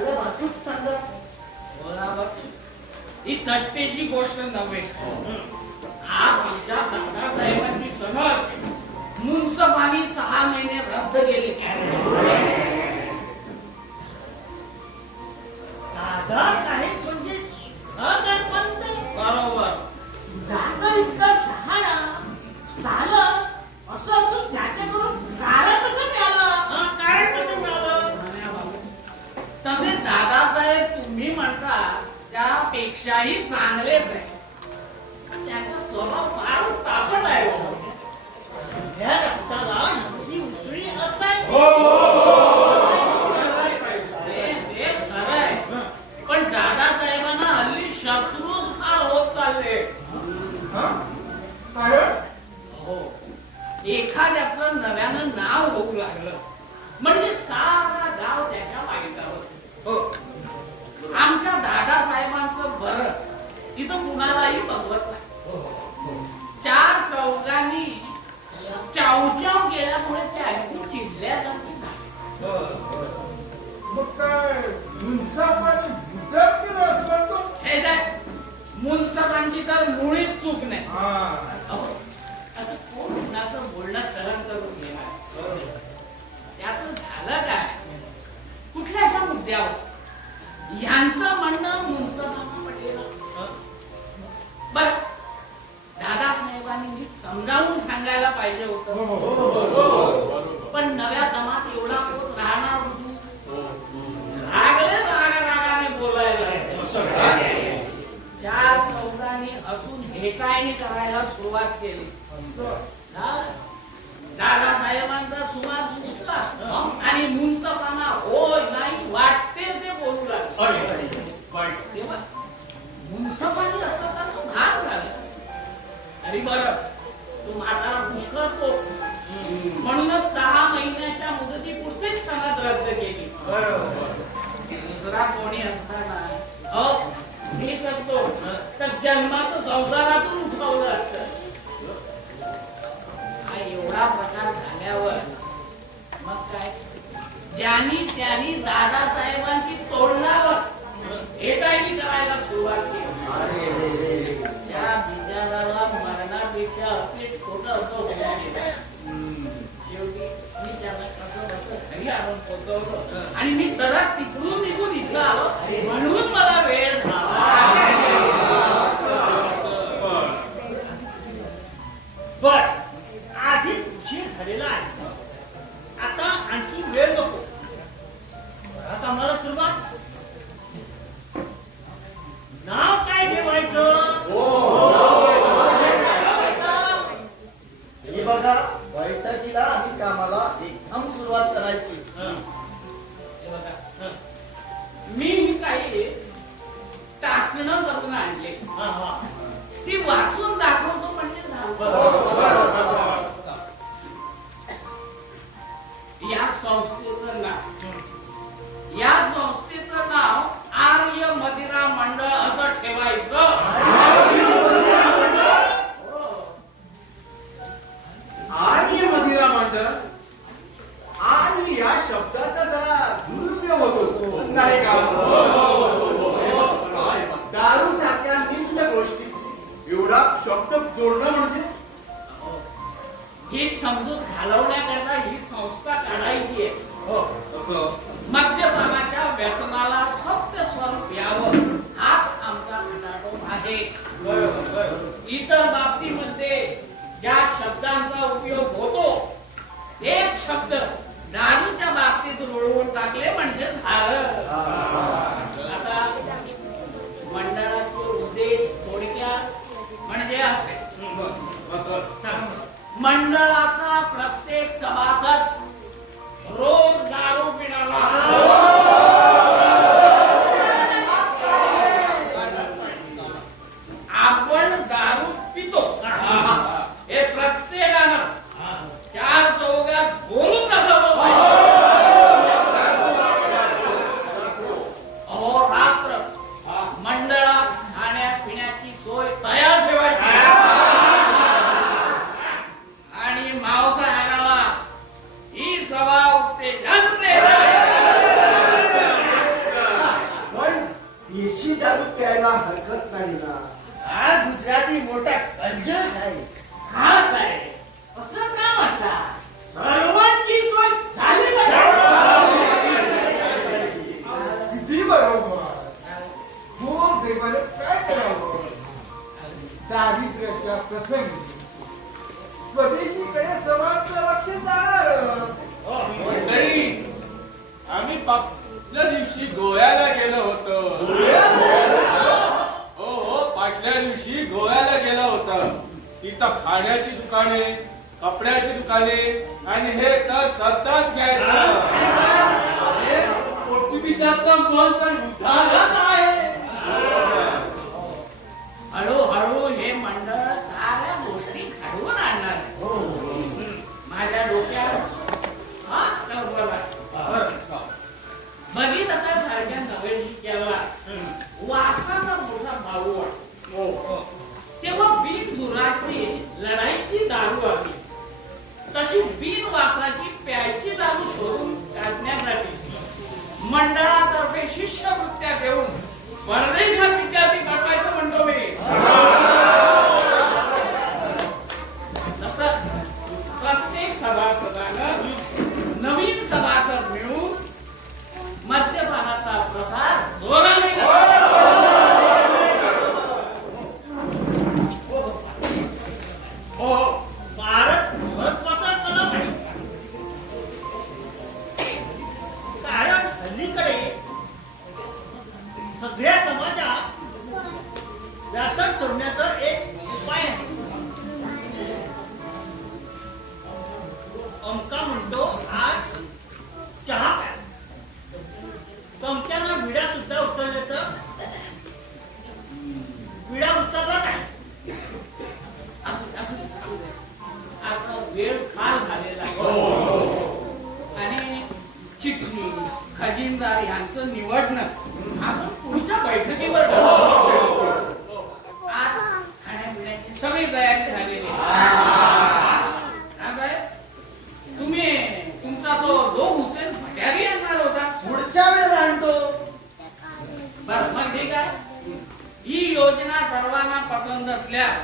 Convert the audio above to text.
झालं वाचूच सांगा. ही थट्टेची गोष्ट नव्हे. आज आमच्या दादासाहेबांची सनद मुन्सफानी 6 महिने रद्द केली. दादासाहेब म्हणजे गणपंत. बरोबर. दादा इतका शहाणा सालस असं असून त्याच्याकडून कारण कसं मिळालं? कारण कसं मिळालं? तसे दादासाहेब तुम्ही म्हणता त्यापेक्षाही चांगलेच आहे. त्यांचा स्वभाव फारच तापट आहे. या रक्ताला नदी उसळी असाय. ते खरं आहे. पण दादासाहेबांना हल्ली शत्रूच फार होत चालले. हो, एखाद्याचं नव्यानं नाव होऊ लागलं म्हणजे सारा गाव त्याच्या मागे. आमच्या दादासाहेबांचं बरं इथं कुणालाही बघवत नाही. 4 चौघांनी चावचाव केल्यामुळे ते ऐकून चिडल्या जाते नाही. मग काय मुन्साफानी बुद्धात केलं असं म्हणतो? मुन्सफांची तर मुळीच चूक नाही. असं कोण कुणाचं बोलणं सहन करून घेणार? त्याच झालं काय? कुठल्याशा मुद्द्यावर यांचं म्हणणं मुन्सफांना पटलं. बरं, दादासाहेबांनी नीट समजावून सांगायला पाहिजे होतं. पण नव्या दमात एवढा पोच राहणार होतो. रागाने बोलायला 4 चौघांनी असून हेकायनी करायला सुरुवात केली. दादासाहेबांचा सुमार सुटला आणि मुन्सफांना होय नाही वाटते ते बोलू लागले. तेव्हा मुन्सफांनी असं करणं भाग झालं. अरे बरं, तो म्हातारा पुष्कळतो म्हणूनच 6 महिन्याच्या मुदतीपुरतीच सनद रद्द केली. दुसरा कोणी असताना मीच असतो तर जन्माचं संसारातून उठवलं असतं. हा एवढा प्रकार झाल्यावर मग काय, ज्यांनी त्यांनी दादासाहेबांची तोडण्यावर हेटायनी करायला सुरुवात केली. त्या बिचाराला मरणापेक्षा अतिच खोटं असं होऊन गेलं. शेवटी मी त्याला कसं बसं घरी आणून पोचवलं आणि मी तडक तिकडून निघून इथं आलो म्हणून मला वेळ झाला. बर, आधीच उशीर झालेला आहे. आता आणखी वेळ नको. आता आम्हाला सुरुवात. नाव काय ठेवायचं? हे बघा, बैठकीला आणि कामाला एकदम सुरुवात करायची. हे बघा, मी काही टाचणं करून आणले. ती वाचून दाखवतो म्हणजे या संस्थेचं नाव आर्य मदिरा मंडळ असं ठेवायचं. आर्य मदिरा मंडळ आणि या शब्दाचा जरा दुरुपयोग होतो नाही का? दारू सारख्या निम्न गोष्टी एवढा शब्द जोडणं म्हणजे ही समजूत घालवण्याकरता ही संस्था काढायची आहे. मद्यपानाच्या व्यसनाला सत्य स्वरूप यावं हाच आमचा खटाटोप आहे. इतर बाबतीमध्ये ज्या शब्दांचा उपयोग होतो तेच शब्द दारूच्या बाबतीत रुळवून टाकले म्हणजे झालं. आता मंडळाचे उद्देश थोडक्यात म्हणजे असे. मंडळाचा प्रत्येक सभासद रोज दारू पिणारा आपण दारू पितो हे प्रत्येकानं 4 चौघात बोलून दाखवलं पाहिजे. देशी दारू प्यायला हरकत नाही ना. हा गुजराती मोठा कंजूस आहे. खास आहे असं का म्हणता? सर्वांची सोय झाली पाहिजे. किती बरोबर. हो देवाने काय करावं? दारिद्र्याच्या प्रसंगी स्वदेशीकडे सर्वांचं लक्ष जाणार. मंडळी, आम्ही पाचल्या दिवशी गोव्याला गेलो होतो. हो हो, पाचल्या दिवशी गोव्याला गेलो होतो. तिथं खाण्याची दुकाने, कपड्याची दुकाने आणि हे तर सतत घ्यायचं. पोर्तुगीजाचा मन तर उधारच आहे. हळूहळू हे मंडळ साऱ्या गोष्टी घडवून आणणार. माझ्या डोक्यात हा कल्पना बघित आता सारख्या नव्या शिक्याला वासाचा मोठा भाऊ वाटतो. तेव्हा बिनबुराची लढाईची दारू आली. तशी बिनवासाची प्यायची दारू शोधून काढण्यासाठी मंडळातर्फे शिष्यवृत्त्या घेऊन परदेशात विद्यार्थी पाठवायचं म्हणतो मी. तसंच प्रत्येक सभासदानं नवीन सभासद मिळून मद्यपानाचा प्रसार जोराने हो, भारत महत्वाचा कलम आहे. कारण हल्लीकडे सगळ्या समाजात व्यसन सोडण्याचा एक उपाय आहे. अमका म्हणतो आज चहा प्या. चमच्यानं विडा सुद्धा उचलल्याचं विडा उचलला नाही. आता वेळ फार झालेला आहे. आणि चिटणीस खजिनदार यांचं निवडणं आपण पुढच्या बैठकीवर ठरवू. आज खाण्यापिण्याची सगळी तयारी झालेली आहे. तुम्ही तुमचा तो दो हुसेन भट्यारी आणणार होता. पुढच्या वेळेला आणतो. बरं मग ठीक आहे. ही योजना सर्वांना पसंत असल्यास